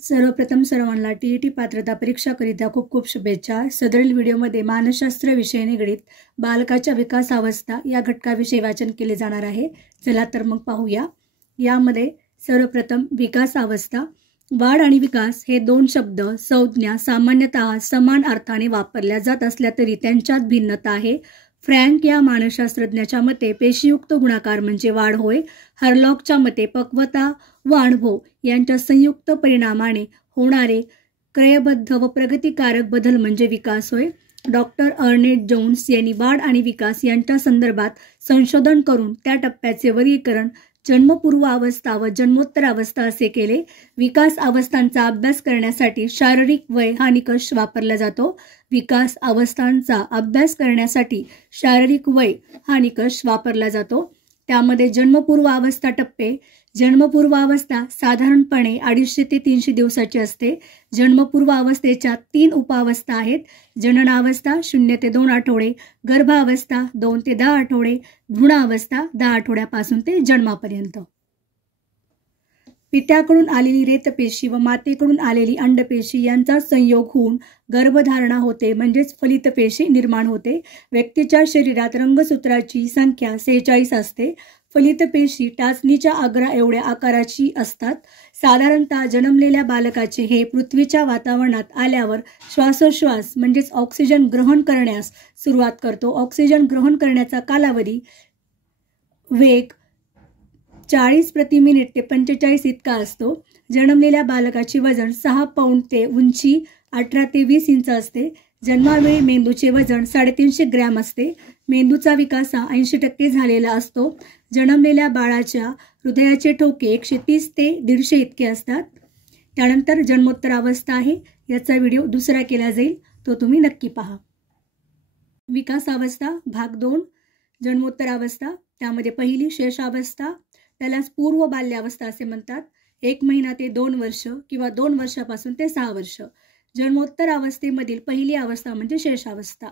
सर्वप्रथम सर्वांना टीईटी पात्रता परीक्षाकरिता खूप खूप शुभेच्छा। सदरील व्हिडिओमध्ये मानसशास्त्र विषय निगडीत बालकाच्या विकासावस्था या घटकाविषयी वाचन केले जाणार आहे। चला तर मग पाहूया। यामध्ये सर्वप्रथम विकासावस्था। वाढ आणि विकास हे दोन शब्द संज्ञा सामान्यतः समान अर्थाने वापरल्या जात असल्या तरी त्यांच्यात भिन्नता आहे। फ्रँक या मानसशास्त्रज्ञाच्या मते पेशीयुक्त गुणाकार म्हणजे वाढ होय। हरलॉकच्या मते पक्वता व अनुभव यांच्या संयुक्त परिणामाने होणारे क्रयबद्ध व प्रगतिकारक बदल म्हणजे विकास होय। डॉक्टर अर्नेट जोन्स यांनी वाढ आणि विकास यांच्या संदर्भात संशोधन करून त्या टप्प्याचे वर्गीकरण जन्मपूर्व अवस्था व जन्मोत्तर अवस्था असे केले। विकास अवस्थांचा अभ्यास करण्यासाठी शारीरिक वय हा निकष वापरला जातो। विकास अवस्थांचा अभ्यास करण्यासाठी शारीरिक वय हा निकष वापरला जातो। त्यामध्ये जन्मपूर्व अवस्था टप्पे। जन्मपूर्व अवस्था साधारणपणे 250 ते 300 दिवसाची असते। जन्मपूर्व अवस्थेच्या 3 उपावस्था आहेत। जननावस्था 0 ते 2 आठवडे, गर्भावस्था 2 ते 10 आठवडे, भ्रूणावस्था 10 आठवड्यापासून ते जन्मापर्यंत। पित्याकडून आलेली रेतपेशी व मातेकडून आलेली अंडपेशी यांचा संयोग होऊन गर्भधारणा होते म्हणजेच फलितपेशी निर्माण होते। व्यक्तीच्या शरीरात रंगसूत्राची संख्या 46 असते। फलितपेशी टाचणीच्या आग्रा एवढ्या आकाराची असतात। साधारणतः जन्मलेल्या बालकाचे हे पृथ्वीच्या वातावरणात आल्यावर श्वासोश्वास म्हणजेच ऑक्सिजन ग्रहण करण्यास सुरुवात करतो। ऑक्सिजन ग्रहण करण्याचा कालावधी वेग 40 प्रति मिनिट ते 45 इतका असतो। जन्मलेल्या बालकाचे वजन 6 पौंड ते उंची 18 ते 20 इंच असते। जन्मावेळी मेंदूचे वजन 350 ग्रॅम असते। मेंदूचा विकास 80% झालेला असतो। जन्मलेल्या बाळाच्या हृदयाचे ठोके 130 ते 150 इतके असतात। त्यानंतर जन्मोत्तर अवस्था आहे, याचा व्हिडिओ दुसरा केला जाईल, तो तुम्ही नक्की पहा। विकासावस्था भाग 2 जन्मोत्तर अवस्था। त्यामध्ये पहिली शेषावस्था, त्याला पूर्व बाल्यावस्था असे म्हणतात। 1 महिना ते 2 वर्ष किंवा 2 वर्षापासून ते 6 वर्ष। जन्मोत्तर अवस्थेमधील पहिली अवस्था म्हणजे शेषावस्था।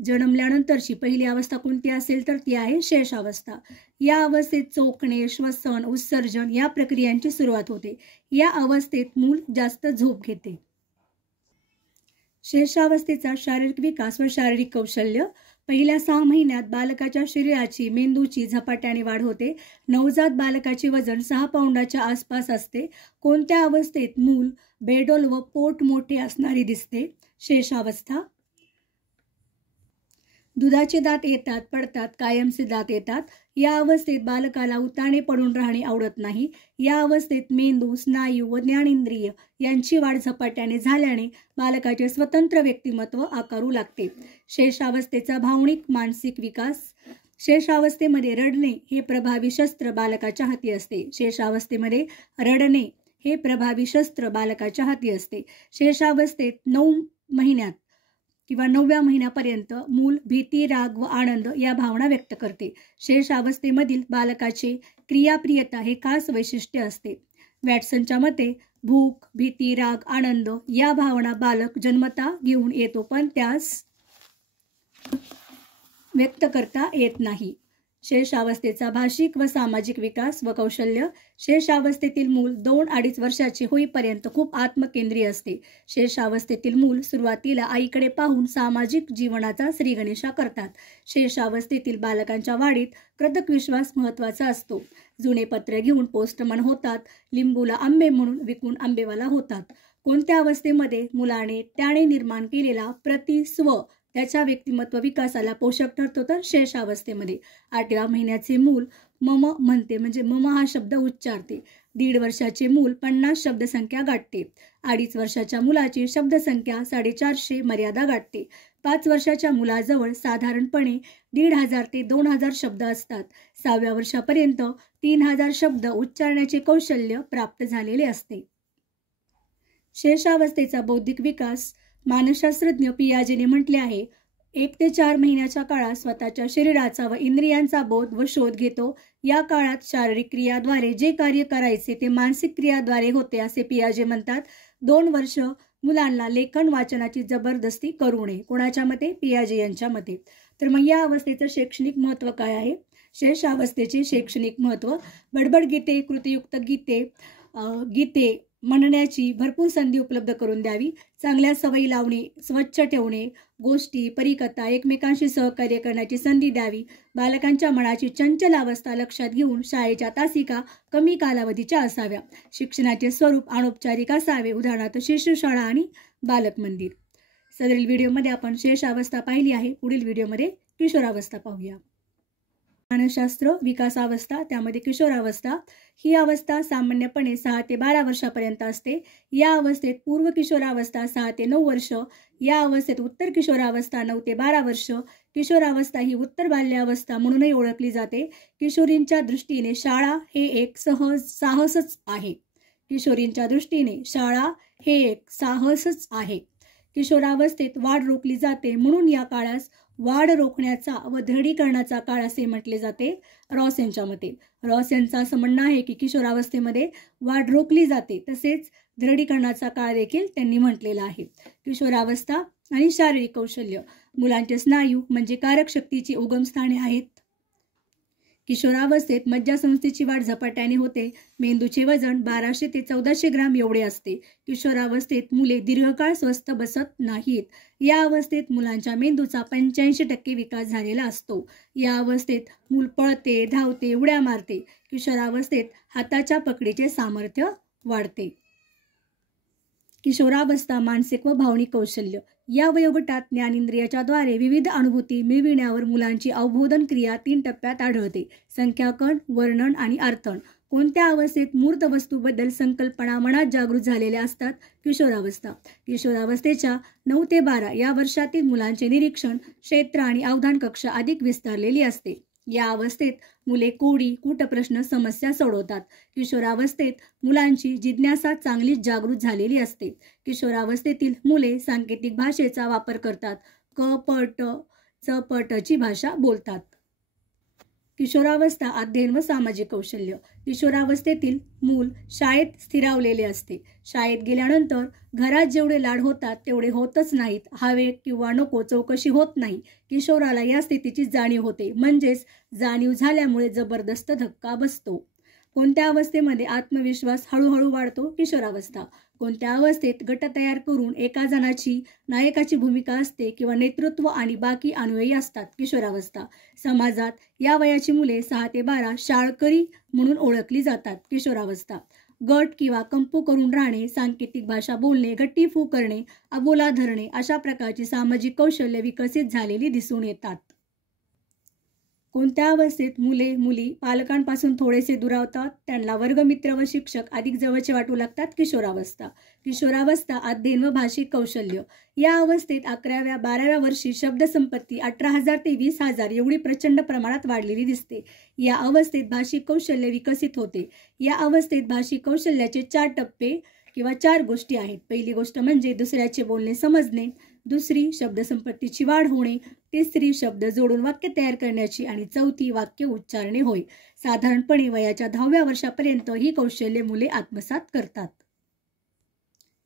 जन्मल्यानंतरची पहिली अवस्था कोणती असेल तर ती आहे शेषावस्था। या अवस्थेत चोखणे, श्वसन, उत्सर्जन या प्रक्रियांची सुरुवात होते। या अवस्थेत मूल जास्त झोप घेते। शेषावस्थेचा शारीरिक विकास व शारीरिक कौशल्य। पहिल्या 6 महिन्यात बालकाच्या शरीराची मेंदूची झपाट्याने वाढ होते। नवजात बालकाचे वजन 6 पौंडाच्या आसपास असते। कोणत्या अवस्थेत मूल बेडोल व पोट मोठे असणारे दिसते? शेषावस्था। दुधाचे दात येतात, पडतात, कायमचे दात येतात। या अवस्थेत बालकाला उताने पडून राहणे आवडत नाही। या अवस्थेत मेंदू, स्नायू व ज्ञानेंद्रिय यांची वाढ झपाट्याने झाल्याने बालकाचे स्वतंत्र व्यक्तिमत्व आकारू लागते। शेषावस्थेचा भावनिक मानसिक विकास। शेषावस्थेमध्ये रडणे हे प्रभावी शस्त्र बालकाच्या हाती असते। शेषावस्थेमध्ये रडणे हे प्रभावी शस्त्र बालकाच्या हाती असते। शेषावस्थेत 9 महिन्यात किंवा 9व्या महिन्यापर्यंत मूल भीती, राग व आनंद या भावना व्यक्त करते। शेषावस्थेमधील बालकाचे क्रियाप्रियता हे खास वैशिष्ट्य असते। वॅटसनच्या मते भूक, भीती, राग, आनंद या भावना बालक जन्मता घेऊन येतो पण त्यास व्यक्त करता येत नाही। शेषावस्थेचा भाषिक व सामाजिक विकास व कौशल्य। शेषावस्थेतील मूल 2-2.5 वर्षाचे होईपर्यंत खूप आत्मकेंद्रीय असते। शेषावस्थेतील मूल सुरुवातीला आईकडे पाहून सामाजिक जीवनाचा श्रीगणेशा करतात। शेषावस्थेतील बालकांच्या वाढीत कृतक विश्वास महत्त्वाचा असतो। जुने पत्र घेऊन पोस्टमन होतात, लिंबूला आंबे म्हणून विकून आंबेवाला होतात। कोणत्या अवस्थेमध्ये मुलाने त्याने निर्माण केलेला प्रतिस्व त्याच्या व्यक्तिमत्व विकासाला पोषक ठरतो तर शेषावस्थेमध्ये। 8व्या महिन्याचे मूल मम म्हणते म्हणजे मम हा शब्द उच्चारते। 1.5 वर्षाचे मूल 50 शब्दसंख्या गाठते। 2.5 वर्षाच्या मुलाची शब्दसंख्या 450 मर्यादा गाठते। 5 वर्षाच्या मुलाजवळ साधारणपणे 1,500 ते 2,000 शब्द असतात। 6व्या वर्षापर्यंत 3,000 शब्द उच्चारण्याचे कौशल्य प्राप्त झालेले असते। शेषावस्थेचा बौद्धिक विकास। मानसशास्त्रज्ञ पियाजेने म्हटले आहे, 1 ते 4 महिन्याच्या काळात स्वतःच्या शरीराचा व इंद्रियांचा बोध व शोध घेतो। या काळात शारीरिक क्रियाद्वारे जे कार्य करायचे ते मानसिक क्रियाद्वारे होते असे पियाजे म्हणतात। 2 वर्ष मुलांना लेखन वाचनाची जबरदस्ती करू नये, कोणाच्या मते? पियाजे यांच्या मते। तर मग या अवस्थेचं शैक्षणिक महत्त्व काय आहे? शेषावस्थेचे शैक्षणिक महत्त्व। बडबड गीते, कृतीयुक्त गीते, म्हणण्याची भरपूर संधी उपलब्ध करून द्यावी, चांगल्या सवयी लावणे, स्वच्छ ठेवणे, गोष्टी, परिकथा, एकमेकांशी सहकार्य करण्याची संधी द्यावी, बालकांच्या मनाची चंचल अवस्था लक्षात घेऊन शाळेच्या तासिका कमी कालावधीच्या असाव्या, शिक्षणाचे स्वरूप अनौपचारिक असावे, उदाहरणार्थ शिशुशाळा आणि बालक मंदिर. सदरील व्हिडिओमध्ये आपण शेषावस्था पाहिली आहे. पुढील व्हिडिओमध्ये किशोरावस्था पाहूया. मानसशास्त्र विकासावस्था, त्यामध्ये किशोरावस्था ही अवस्था सामान्यपणे 6 ते 12 वर्षापर्यंत असते. या अवस्थेत पूर्व किशोरावस्था 6 ते 9 वर्ष, या अवस्थेत उत्तर किशोरावस्था 9 ते 12 वर्ष. किशोरावस्था ही उत्तर बाल्यावस्था म्हणूनही ओळखली जाते. किशोरींच्या दृष्टीने शाळा हे एक साहसच आहे. किशोरींच्या दृष्टीने शाळा हे एक साहसच आहे. किशोरावस्थेत वाढ रोखली जाते, म्हणून या काळास वाढ रोखण्याचा व दृढीकरणाचा काळ असे म्हटले जाते. रॉस यांच्या मते. रॉस यांचं असं म्हणणं आहे की किशोरावस्थेमध्ये वाढ रोखली जाते, तसेच दृढीकरणाचा काळ देखील त्यांनी म्हटलेला आहे. किशोरावस्था आणि शारीरिक कौशल्य. मुलांचे स्नायू म्हणजे कारक शक्तीची उगमस्थाने आहेत. किशोरावस्थेत मज्जासंस्थेची वाढ झपाट्याने होते. मेंदूचे वजन 1200 ते 1400 ग्राम एवढे असते. किशोरावस्थेत मुले दीर्घकाळ स्वस्थ बसत नाहीत. या अवस्थेत मुलांच्या मेंदूचा 85% विकास झालेला असतो. या अवस्थेत मूल पळते, धावते, उड्या मारते. किशोरावस्थेत हाताच्या पकडीचे सामर्थ्य वाढते. किशोरावस्था मानसिक व भावनिक कौशल्य. या वयोगटात ज्ञानेंद्रियाच्या द्वारे विविध अनुभूती मिळविण्यावर मुलांची अवबोधन क्रिया 3 टप्प्यात आढळते. संख्याकन, वर्णन आणि अर्थन. कोणत्या अवस्थेत मूर्त वस्तूबद्दल संकल्पना मनात जागृत झालेल्या असतात? किशोरावस्था. किशोरावस्थेच्या 9 ते 12 या वर्षातील मुलांचे निरीक्षण क्षेत्र आणि अवधान कक्षा अधिक विस्तारलेली असते. या अवस्थेत मुले कोडी, कूटप्रश्न, समस्या सोडवतात. किशोरावस्थेत मुलांची जिज्ञासा चांगलीच जागृत झालेली असते. किशोरावस्थेतील मुले सांकेतिक भाषेचा वापर करतात. क, प, ट, च, प, ट ची भाषा बोलतात. किशोरावस्था अध्ययन व सामाजिक कौशल्य. किशोरावस्थेतील मूल शाळेत स्थिरावलेले असते. शाळेत गेल्यानंतर घरात जेवढे लाड होतात तेवढे होतच नाहीत. हवे किंवा नको चौकशी होत नाही. किशोराला या स्थितीची जाणीव होते, म्हणजेच जाणीव झाल्यामुळे जबरदस्त धक्का बसतो. कोणत्या अवस्थेमध्ये आत्मविश्वास हळूहळू वाढतो? किशोरावस्था. कोणत्या अवस्थेत गट तयार करून एका जणाची नायकाची भूमिका असते किंवा नेतृत्व आणि बाकी अनुयायी असतात? किशोरावस्था. समाजात या वयाची मुले 6 ते 12 शाळकरी म्हणून ओळखली जातात. किशोरावस्था. गट किंवा कंपू करून राहणे, सांकेतिक भाषा बोलणे, गट्टी फू करणे, अबोला धरणे अशा प्रकारची सामाजिक कौशल्य विकसित झालेली दिसून येतात. कोणत्या अवस्थेत मुले मुली पालकांपासून थोडेसे दुरावतात, त्यांना वर्गमित्र व शिक्षक अधिक जवळचे वाटू लागतात? किशोरावस्था. किशोरावस्था अध्ययन व भाषिक कौशल्य. या अवस्थेत 11व्या 12व्या वर्षी शब्दसंपत्ती 18,000 ते 20,000 एवढी प्रचंड प्रमाणात वाढलेली दिसते. या अवस्थेत भाषिक कौशल्य विकसित होते. या अवस्थेत भाषिक कौशल्याचे 4 टप्पे किंवा 4 गोष्टी आहेत. पहिली गोष्ट म्हणजे दुसऱ्याचे बोलणे समजणे, दुसरी शब्दसंपत्तीची वाढ होणे, तिसरी शब्द जोडून वाक्य तयार करण्याची आणि चौथी वाक्य उच्चारणे होय. साधारणपणे वयाच्या 10व्या वर्षापर्यंत ही कौशल्ये मुले आत्मसात करतात.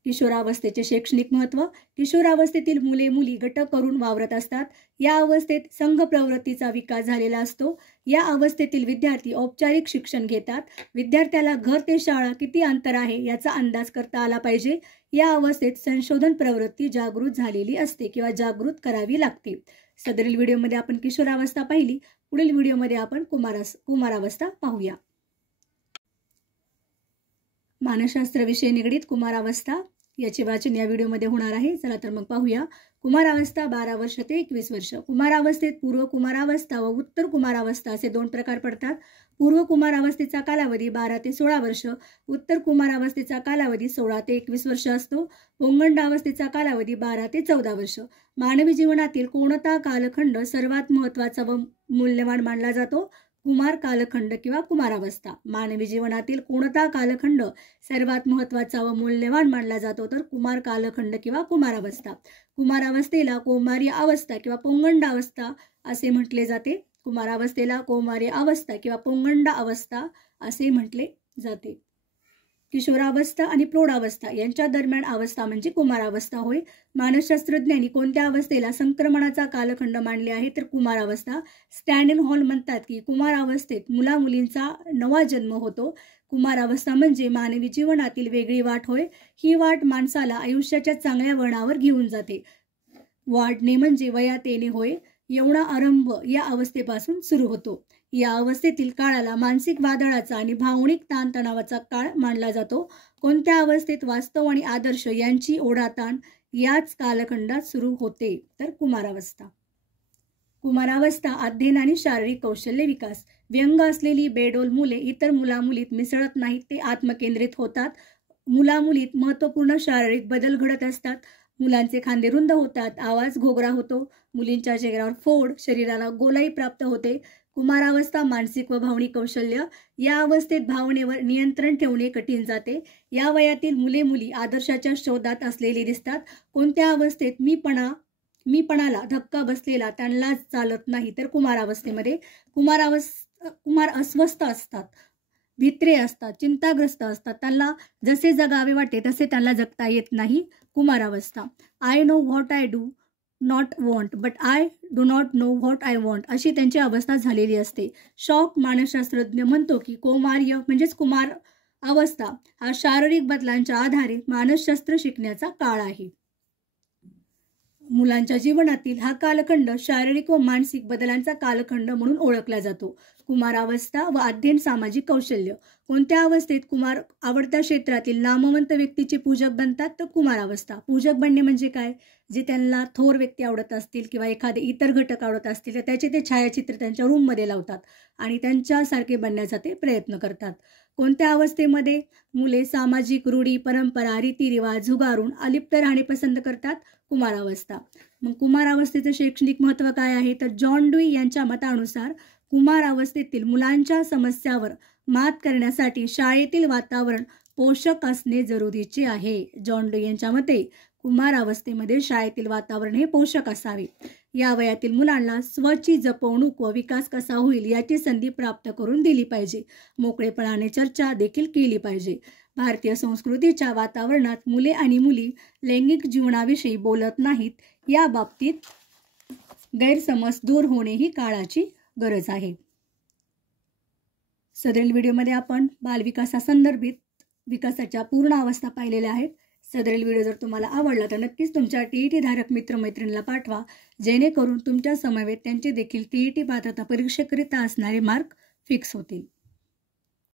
किशोरावस्थेचे शैक्षणिक महत्त्व. किशोरावस्थेतील मुले मुली गट करून वावरत असतात. या अवस्थेत संघ प्रवृत्तीचा विकास झालेला असतो. या अवस्थेतील विद्यार्थी औपचारिक शिक्षण घेतात. विद्यार्थ्याला घर ते शाळा किती अंतर आहे याचा अंदाज करता आला पाहिजे. या अवस्थेत संशोधन प्रवृत्ती जागृत झालेली असते किंवा जागृत करावी लागते. सदरील व्हिडिओमध्ये आपण किशोरावस्था पाहिली. पुढील व्हिडिओमध्ये आपण कुमारावस्था पाहूया. मानसशास्त्र विषय निगडीत कुमारावस्था याचे वाचन या व्हिडिओमध्ये होणार आहे. चला तर मग पाहूया. कुमारावस्था 12 वर्ष ते 21 वर्ष. कुमारावस्थेत पूर्व कुमारावस्था व उत्तर कुमारावस्था असे 2 प्रकार पडतात. पूर्व कुमारावस्थेचा कालावधी 12 ते 16 वर्ष, उत्तर कुमारावस्थेचा कालावधी 16 ते 21 वर्ष असतो. पोंगंडावस्थेचा कालावधी 12 ते 14 वर्ष. मानवी जीवनातील कोणता कालखंड सर्वात महत्त्वाचा व मूल्यवान मानला जातो? कुमार कालखंड किंवा कुमारावस्था. मानवी जीवनातील कोणता कालखंड सर्वात महत्त्वाचा व मूल्यवान मानला जातो? तर कुमार कालखंड किंवा कुमारावस्था. कुमारावस्थेला कौमार्य अवस्था किंवा पोंगंडावस्था असे म्हटले जाते. कुमारावस्थेला कौमार्य अवस्था किंवा पोंगंडा अवस्था असे म्हटले जाते. किशोरावस्था आणि प्रौढावस्था यांच्या दरम्यान अवस्था म्हणजे कुमारावस्था होय. मानसशास्त्रज्ञांनी कोणत्या अवस्थेला संक्रमणाचा कालखंड मानले आहे? तर कुमारावस्था. स्टॅन्डन हॉल म्हणतात की कुमारावस्थेत मुला मुलींचा नवा जन्म होतो. कुमारावस्था म्हणजे मानवी जीवनातील वेगळी वाट होय. ही वाट माणसाला आयुष्याच्या चांगल्या वळणावर घेऊन जाते. वाढणे म्हणजे वयात येणे होय. यौवना आरंभ या अवस्थेपासून सुरू होतो. या अवस्थेतील काळाला मानसिक वादळाचा आणि भावनिक ताणतणावाचा काळ मानला जातो. कोणत्या अवस्थेत वास्तव आणि आदर्श यांची ओढाताण याच कालखंडात सुरू होते तर कुमारावस्था. कुमारावस्था अध्ययन आणि शारीरिक कौशल्य विकास. व्यंग असलेली बेडोल मुले इतर मुलामुलीत मिसळत नाहीत, ते आत्मकेंद्रित होतात. मुलामुलीत महत्त्वपूर्ण शारीरिक बदल घडत असतात. मुलांचे खांदे रुंद होतात, आवाज घोगरा होतो, मुलींच्या चेहऱ्यावर फोड, शरीराला गोलाई प्राप्त होते. कुमारावस्था मानसिक व भावनिक कौशल्य. या अवस्थेत भावनेवर नियंत्रण ठेवणे कठीण जाते. या वयातील मुले मुली आदर्शाच्या शोधात असलेली दिसतात. कोणत्या अवस्थेत मीपणाला धक्का बसलेला त्यांना चालत नाही तर कुमारावस्थेमध्ये. कुमार अस्वस्थ असतात, भित्रे असतात, चिंताग्रस्त असतात. त्यांना जसे जगावे वाटते तसे त्यांना जगता येत नाही. कुमारावस्था. I know what I do not want but I do not know what I want अशी त्यांची अवस्था झालेली असते. शॉक मानसशास्त्रज्ञ म्हणतो की कौमार्य म्हणजेच कुमार अवस्था हा शारीरिक बदलांच्या आधारे मानसशास्त्र शिकण्याचा काळ आहे. मुलांच्या जीवनातील हा कालखंड शारीरिक व मानसिक बदलांचा कालखंड म्हणून ओळखला जातो. कुमारावस्था व अध्ययन सामाजिक कौशल्य. कोणत्या अवस्थेत कुमार आवडत्या क्षेत्रातील नामवंत व्यक्तीचे पूजक बनतात तर कुमारावस्था. पूजक बनणे म्हणजे काय? जे त्यांना थोर व्यक्ती आवडत असतील किंवा एखादे इतर घटक आवडत असतील तर त्याचे ते छायाचित्र त्यांच्या रूममध्ये लावतात आणि त्यांच्यासारखे बनण्याचा ते प्रयत्न करतात. कोणत्या अवस्थेमध्ये मुले सामाजिक रूढी, परंपरा, रीतिरिवाज झुगारून अलिप्त राहणे पसंत करतात? कुमारावस्था. मग कुमारावस्थेचं शैक्षणिक महत्त्व काय आहे तर जॉन ड्यूई यांच्या मतानुसार कुमारावस्थेतील मुलांच्या समस्यावर मात करण्यासाठी शाळेतील वातावरण पोषक असणे जरुरीचे आहे. जॉन ड्यूई यांच्या मते कुमारावस्थेमध्ये शाळेतील वातावरण हे पोषक असावे. या वयातील मुलांना स्वची जपवणूक व विकास कसा होईल याची संधी प्राप्त करून दिली पाहिजे. मोकळेपणाने चर्चा देखील केली पाहिजे. भारतीय संस्कृतीच्या वातावरणात मुले आणि मुली लैंगिक जीवनाविषयी बोलत नाहीत. या बाबतीत गैरसमज दूर होणे ही काळाची गरज आहे. सदरील व्हिडिओमध्ये आपण बालविकासासंदर्भित विकासाच्या पूर्ण अवस्था पाहिलेल्या आहेत. सदरील व्हिडिओ जर तुम्हाला आवडला तर नक्कीच तुमच्या टीईटी धारक मित्रमैत्रिणींना पाठवा, जेणेकरून तुमच्या समवेत त्यांचे देखील टीईटी पात्रता परीक्षेकरिता असणारे मार्क फिक्स होतील.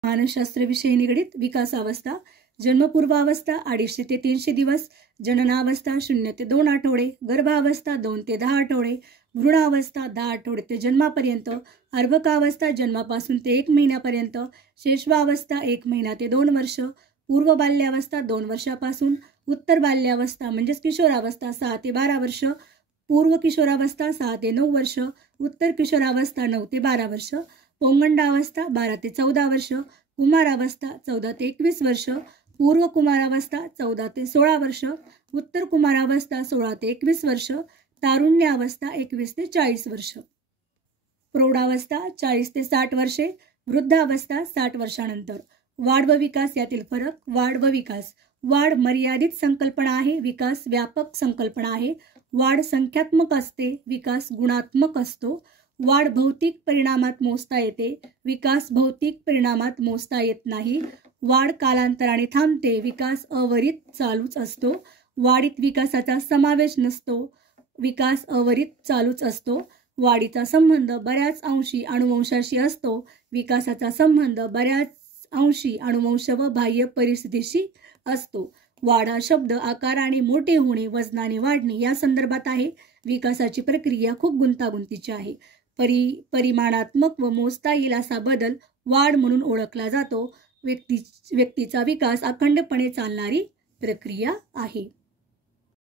मानसशास्त्र विषयी निगडीत विकासावस्था. जन्मपूर्वावस्था 250 ते 300 दिवस, जननावस्था 0 ते 2 आठवडे, गर्भावस्था 2 ते 10 आठवडे, भ्रूणावस्था 10 आठवडे ते जन्मापर्यंत, अर्भकावस्था जन्मापासून ते 1 महिन्यापर्यंत, शेषवावस्था 1 महिना ते 2 वर्ष, पूर्व बाल्यावस्था 2 वर्षापासून, उत्तर बाल्यावस्था म्हणजेच किशोरावस्था 6 ते 12 वर्ष, पूर्व किशोरावस्था 6 ते 9 वर्ष, उत्तर किशोरावस्था 9 ते 12 वर्ष, पौगंडावस्था 12 ते 14 वर्ष, कुमारावस्था 14 ते 21 वर्ष, पूर्व कुमारावस्था 14 ते 16 वर्ष, उत्तर कुमारावस्था 16 ते 21 वर्ष, तारुण्यावस्था 21 ते 40 वर्ष, प्रौढावस्था 40 ते 60 वर्षे, वृद्धावस्था 60 वर्षानंतर. वाढ व विकास यातील फरक. वाढ व विकास. वाढ मर्यादित संकल्पना आहे, विकास व्यापक संकल्पना आहे. वाढ संख्यात्मक असते, विकास गुणात्मक असतो. वाढ भौतिक परिणामात मोजता येते, विकास भौतिक परिणामात मोजता येत नाही. वाढ कालांतराने थांबते, विकास अविरत चालूच असतो. वाढीत विकासाचा समावेश नसतो, विकास अविरत चालूच असतो. वाढीचा संबंध बऱ्याच अंशी अणुवंशाशी असतो, विकासाचा संबंध बऱ्याच अंशी अणुवंश व बाह्य परिस्थितीशी असतो. वाढ हा शब्द आकाराने मोठे होणे, वजनाने वाढणे या संदर्भात आहे. विकासाची प्रक्रिया खूप गुंतागुंतीची आहे. परिमाणात्मक व मोजता येईल असा बदल वाढ म्हणून ओळखला जातो. व्यक्तीचा विकास अखंडपणे चालणारी प्रक्रिया आहे.